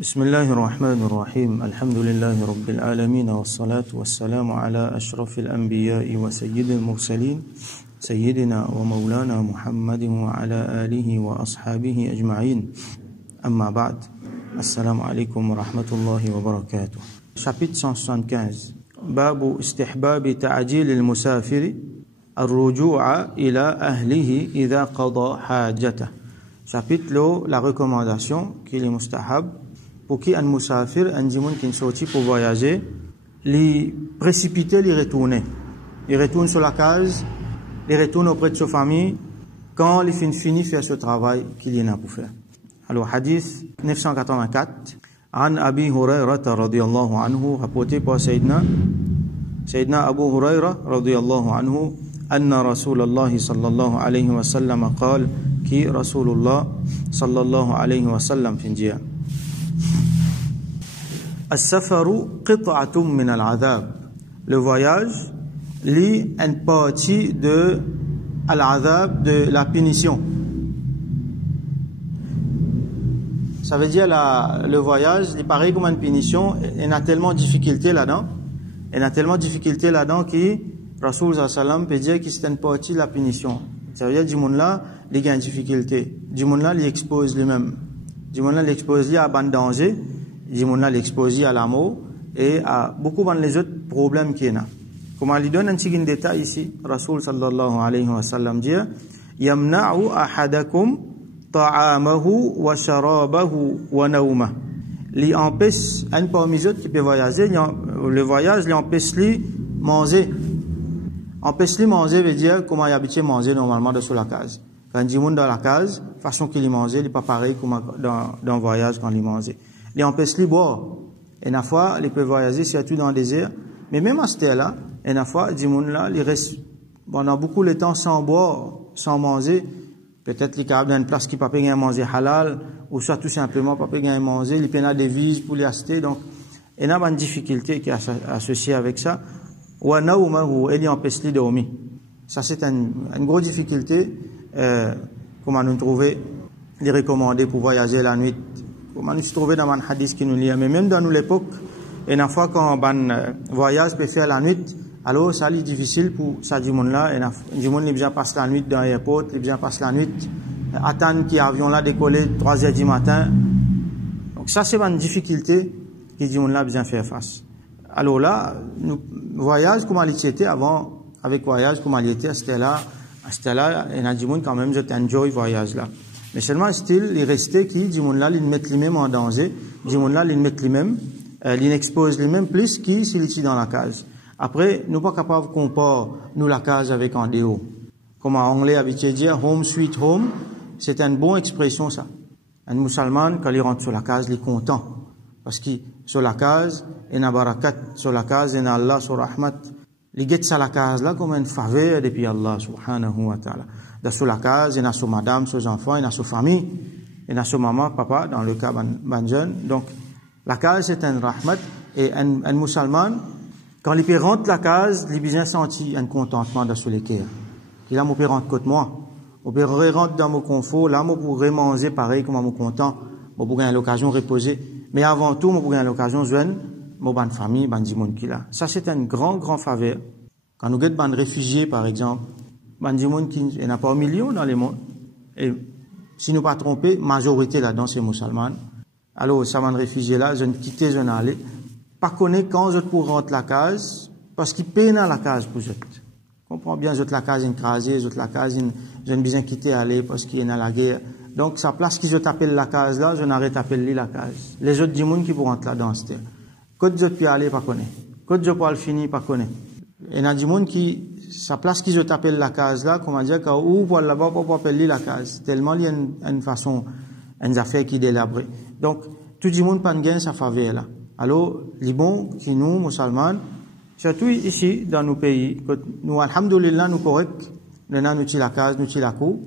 بسم الله الرحمن الرحيم الحمد لله رب العالمين والصلاة والسلام على أشرف الأنبياء وسيد المرسلين سيدنا ومولانا محمد وعلى آله وأصحابه أجمعين أما بعد السلام عليكم ورحمة الله وبركاته. Chapitre 175 باب استحباب تعجيل المسافر الرجوع إلى أهله إذا قضى حاجته. Chapitre la recommandation qu'il est mustahab pour qui un musafir, un djimoun qui est sorti pour voyager, les précipiter, les retourner. Il retourne sur la case, il retourne auprès de sa famille quand il finit faire ce travail qu'il y en a pour faire. Alors, hadith 984, عن أبي هريرة رضي الله عنه, rapporté par سيدنا أبو هريرة رضي الله عنه, أن رسول الله صلى الله عليه وسلم قال, qui رسول الله صلى الله عليه وسلم في الجهة السفر قطعة من العذاب. Le voyage lit une partie de al-azab, de la punition. Ça veut dire le voyage, il paraît comme une punition, il y a tellement de difficultés là-dedans. Il y a tellement de difficultés là-dedans que Rasoul sallam peut dire que c'est une partie de la punition. Ça veut dire que du monde là, il y a une difficulté. Du monde là, il expose lui-même. Du monde là, il expose lui à un danger. Du monde là, il expose à la mort et à beaucoup de autres problèmes qu'il y a. Comme il donne un petit détail ici, Rasoul sallallahu alayhi wa sallam dit, يمنع أحدكم طعامه وشرابه ونومه. Il empêche un parmi les autres qui peut voyager, le voyage, il empêche lui manger. Empêche lui manger veut dire comment il habitué manger normalement sur la case. Quand il monte dans la case, façon qu'il mangeait, il n'est pas pareil comme dans le voyage quand il mangeait. Il empêche lui boire. Et une fois, il peut voyager surtout dans le désert. Mais même à ce terre-là, une fois, il là, il reste pendant beaucoup de temps sans boire, sans manger. Peut-être qu'il est dans une place qui ne peut pas manger halal, ou soit tout simplement pas manger, il peut avoir des vises pour les acheter. Donc, il y a une difficulté qui est associée avec ça. Ou un naoumahu, il empêche de dormir. Ça, c'est une grosse difficulté, comment nous trouver les recommandés pour voyager la nuit. Comment nous trouver dans un hadith qui nous lit. Mais même dans nous l'époque, une fois qu'on voyage peut faire la nuit, alors ça est difficile pour ça du monde là. Du monde, il bien passe la nuit dans l'aéroport, il bien passe la nuit, attendre qu'il y ait avion là décoller 3 heures du matin. Donc ça, c'est une difficulté que du monde là bien faire face. Alors là, nous, voyage, comment il était avant, avec voyage, comment il était à ce là, il y a du monde quand même, je enjoy voyage là. Mais seulement, style, il restait qui, du monde là, il met lui-même en danger, du monde là, il met lui-même, il expose lui-même plus qui s'il est dans la case. Après, nous pas capables de comparer, nous, la case avec en dehors. Comme en anglais, habitué de dire, home sweet home, c'est une bonne expression, ça. Un musulman, quand il rentre sur la case, il est content. Parce que, sur la case, il y a barakat, sur la case, il y a Allah, sur rahmat. Il guette sur la case là comme une faveur depuis Allah, subhanahu wa ta'ala. Sur la case, il y a sur madame, sur enfants, il y a sur famille, il y a sur maman, papa, dans le cas ban jeune. Donc, la case, c'est un rahmat. Et un musulman, quand il peut rentrer la case, il a bien senti un contentement dans le cœur. Il a mon père rentre contre moi. Mon père rentre dans mon confort. Là, moi, pour manger pareil, comme mon content. Moi, pour gagner l'occasion de reposer. Mais avant tout, moi, pour gagner l'occasion de joindre mon ban famille, ban du monde qui là. Ça, c'est un grand faveur. Quand nous guettons ban réfugiés, par exemple, ban du monde qui, il n'y en a pas un million dans le monde. Et, si nous pas trompés, majorité là-dedans, c'est musulman. Alors, ça ban réfugiés là, je ne quitter, je n'allais. Pas connaître quand je pour rentrer la case, parce qu'il peine dans la case pour je. Comprends bien, je la case écrasée, je la case, je ne besoin quitter aller parce qu'il y a la guerre. Donc, sa place qui je t'appelle la case là, je n'arrête d'appeler la case. Les autres du monde qui vont rentrer là-dedans, c'était. Quand je peux aller, pas connaître. Quand je peux le finir, pas connaître. Il y a du monde qui, sa place qui je t'appelle la case là, comment dire, quand ou pour là-bas, pour appeler la case. Tellement il y a une façon, une affaire qui est délabrée. Donc, tout le monde pas gain sa faveur là. Alors, les bons qui nous, musulmans, surtout ici, dans nos pays, nous, alhamdoulilah, nous corrects, nous avons la case, nous la cour,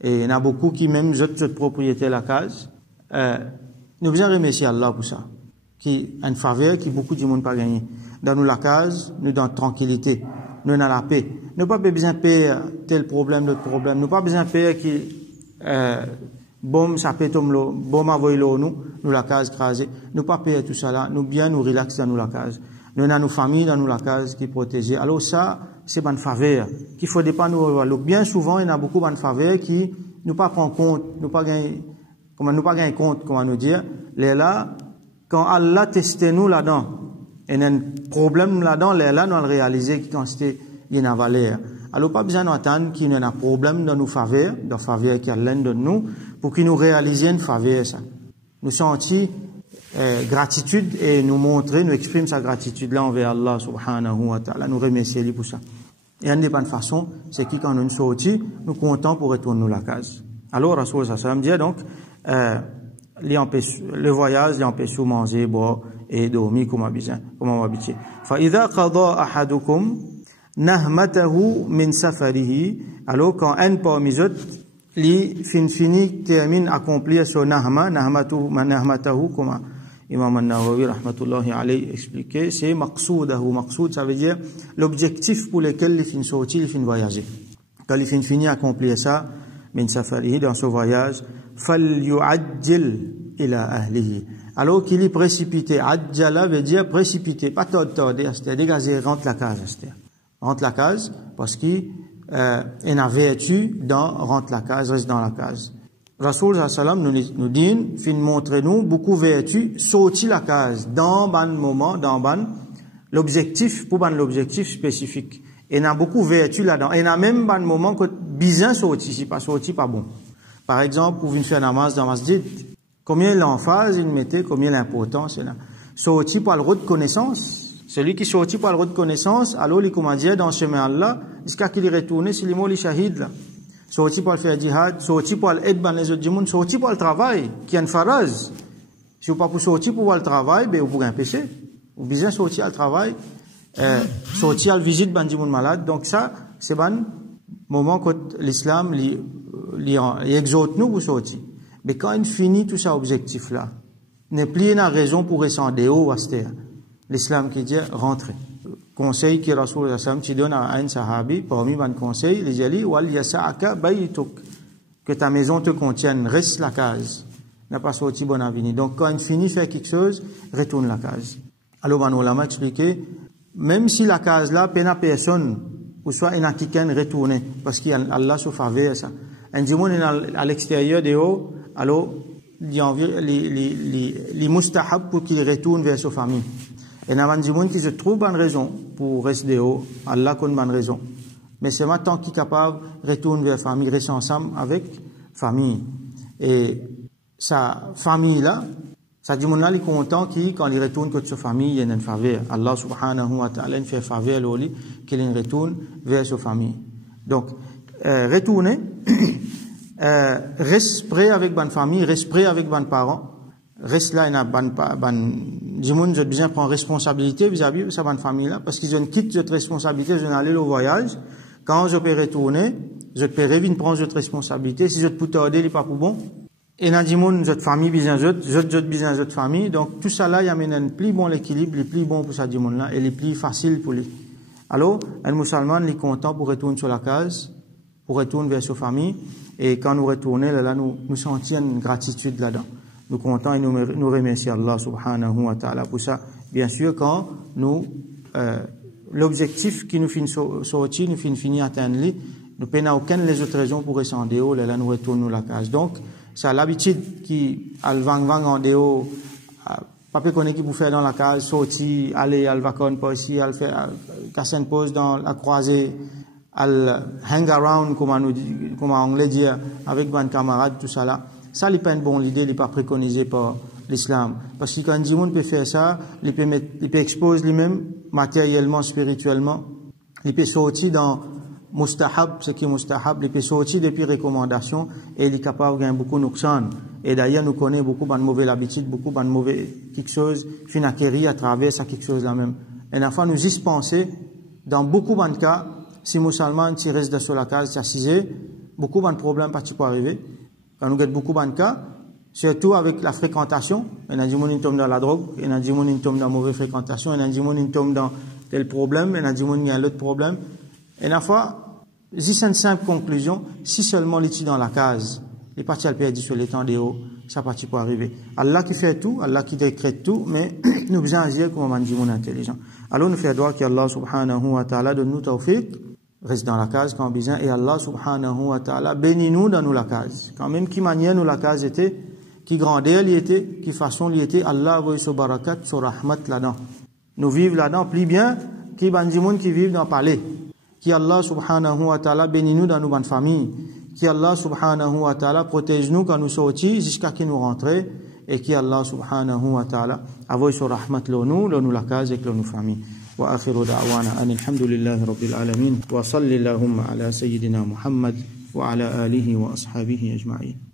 et il y en a beaucoup qui même jettent propriété la case. Nous besoin remercier Allah pour ça, qui a une faveur qui beaucoup de monde pas gagné. Dans nous la case, nous dans tranquillité, nous dans la paix. Nous pas besoin de payer tel problème, l'autre problème. Nous pas besoin de payer qui, Bon, ça peut tomber l'eau, bon, envoyer l'eau, nous la case crasée. Nous pas payer tout ça là, nous bien nous relax dans nous la case. Nous avons nos familles dans nous la case qui est protégée. Alors ça, c'est bonne faveur. Qu'il faut pas nous revoir. Bien souvent, il y a beaucoup de faveur qui nous pas prend compte, nous pas gagner compte, comment nous dire. Là, quand Allah teste nous là-dedans, il y a un problème là-dedans, là, nous allons réaliser qu'il y a une valeur. Alors, pas besoin d'attendre qu'il y ait un problème dans nos faveurs, dans la faveur qui a l'un de nous, pour qu'il nous réalise une faveur, ça. Nous sentir gratitude et nous montrer, nous exprimer sa gratitude là envers Allah subhanahu wa ta'ala, nous remercier lui pour ça. Et une des bonnes façons, c'est que quand nous sortis, nous comptons pour retourner la case. Alors, Rasoul sallam dit donc, le voyage, il empêche de manger, boire et dormir comme habitué. فَإِذَا قَضَى أَحَدُكُمْ نَهْمَتَهُ مِنْ سَفَرِهِ. Alors, quand un parmi eux, fini, termine, accomplir son nahmatahu, comme Imam An-Nawawi, rahmatullahi alayhi, expliqué, c'est maqsoudahu. Maqsoud, ça veut dire l'objectif pour lequel il finit sortir, il finit voyager. Quand il finit accomplir ça, min safarihi, dans ce voyage, falyu'ajjil ila ahlihi. Alors qu'il est précipité. Ajjala veut dire précipité, pas tarder, c'est-à-dire dégager, rentre la case, rentre la case, parce qu'il est en vertu dans rentre la case, reste dans la case. Rasoul sallam nous dit, fin montrer nous beaucoup vertu, sortir la case dans ban moment, dans ban l'objectif, pour ban l'objectif spécifique. Et il y a beaucoup vertu là-dedans. Et il y a même ban moment que bien sorti, si pas sorti, pas bon. Par exemple, pour venir faire namaz dans masjid, combien l'emphase il mettait, combien l'importance est là. Sorti par le route de connaissance. Celui qui sortit par le route de connaissance, alors il commence dans le chemin Allah, jusqu'à qu'il retourne, c'est les mots, les shahid là. Sorti pour le faire jihad, sorti pour l'aide dans les autres du monde, sorti pour le travail, qui est une phrase. Si vous pas pour sortir pour le travail, ben, vous pouvez un péché. Vous besoin sortir au travail, sortir à la visite dans du monde malade. Donc ça, c'est un moment que l'islam, exhorte nous pour sortir. Mais quand il finit tout ça objectif là, n'est plus une raison pour descendre haut à terre. L'islam qui dit, rentrez. Conseil que Rasoul sallam tu donne à un sahabi, parmi les conseils, il dit, wal yasa'aka baytuk, que ta maison te contienne, reste la case. N'a pas sorti bon avenir. Donc, quand il finit faire quelque chose, retourne la case. Alors, on l'a expliqué, même si la case là, peine à personne, ou soit il y a quelqu'un retourner, parce qu'il y a Allah se faveur ça. Un dimanche à l'extérieur de haut, alors, il y a les mustahab pour qu'il retourne vers sa famille. Et il y a des gens qui se trouvent bonne raison pour rester haut. Allah connaît bonne raison. Mais c'est maintenant qui est capable de retourner vers la famille, rester ensemble avec la famille. Et sa famille là, ça dit, il est content quand il retourne que sa famille, il y a une faveur. Allah subhanahu wa ta'ala, il fait faveur qu'il retourne vers sa famille. Donc, retourner, reste prêt avec bonne famille, reste prêt avec bonnes parents. Reste là, il y a du monde qui besoin prendre responsabilité vis-à-vis de sa bonne famille là, parce qu'ils ont quitté cette responsabilité, ils ont allé au voyage. Quand je peux retourner, je peux revenir prendre cette responsabilité. Si je peux tarder, il n'est pas pour bon. Et il y a du monde, cette famille, besoin cette famille. Donc, tout ça là, il y a un plus bon équilibre, le plus bon pour ça du monde là, et le plus facile pour lui. Alors, un musulman, il est content pour retourner sur la case, pour retourner vers sa famille. Et quand nous retournons, là, nous sentons une gratitude là-dedans. Nous comptons et nous remercions Allah subhanahu wa ta'ala pour ça. Bien sûr, quand l'objectif qui nous finit sortir, nous finit atteindre, nous n'avons aucune les autres raisons pour descendre haut, là, nous retournons la case. Donc, c'est l'habitude qui, al vang en déo, pas peu connaît qui vous faire dans la case, sortir, aller, al vacon, pas ici, al faire, casser une pause dans la croisée, al hang around, comme en anglais dire, avec mes camarades, tout ça là. Ça, n'est pas une bonne idée, il n'est pas préconisé par l'islam. Parce que quand un monde peut faire ça, il peut exposer lui-même, matériellement, spirituellement, il peut sortir dans mustahab, ce qui est mustahab, il peut sortir depuis recommandations, et il est capable de gagner beaucoup de nuqsan. Et d'ailleurs, nous connaissons beaucoup de mauvaises habitudes, beaucoup de mauvais quelque chose, fin acquérir à travers ça quelque chose là même. Et enfin, nous y penser, dans beaucoup de cas, si musulman, qui reste sur la case, assisé, beaucoup de problèmes peuvent arriver. Quand nous avons beaucoup de cas, surtout avec la fréquentation, il y a des gens qui tombent dans la drogue, il y a des gens qui tombent dans la mauvaise fréquentation, il y a des gens qui tombent dans tel problème, il y a des gens qui ont l'autre problème. Et la fois, si c'est une simple conclusion, si seulement l'étude dans la case, les parties elles perdent sur l'étendue haut, ça partie pour arriver. Allah qui fait tout, Allah qui décrète tout, mais nous besoin agir comme on dit mon intelligent. Alors nous faisons droit qu'Allah subhanahu wa ta'ala donne nous tawfiq, reste dans la case quand besoin, et Allah subhanahu wa ta'ala bénit nous dans nous la case. Quand même qui manière nous la case était, qui grandeur il était, qui façon il était, Allah va so barakat, so rahmat là-dedans. Nous vivons là-dedans, plus bien, qui bandimoun qui vivent dans le palais. Qui Allah subhanahu wa ta'ala bénit nous dans nos bonnes familles. Qui Allah subhanahu wa ta'ala protège nous quand nous sortons jusqu'à qui nous rentrons. Et qui Allah subhanahu wa ta'ala avoue sur rahmat nous la case et nos familles. Wa akhiru da'wana alhamdulillahi rabbil alamin. Wa salli Allahumma ala sayyidina Muhammad wa ala alihi wa ashabihi ajma'in.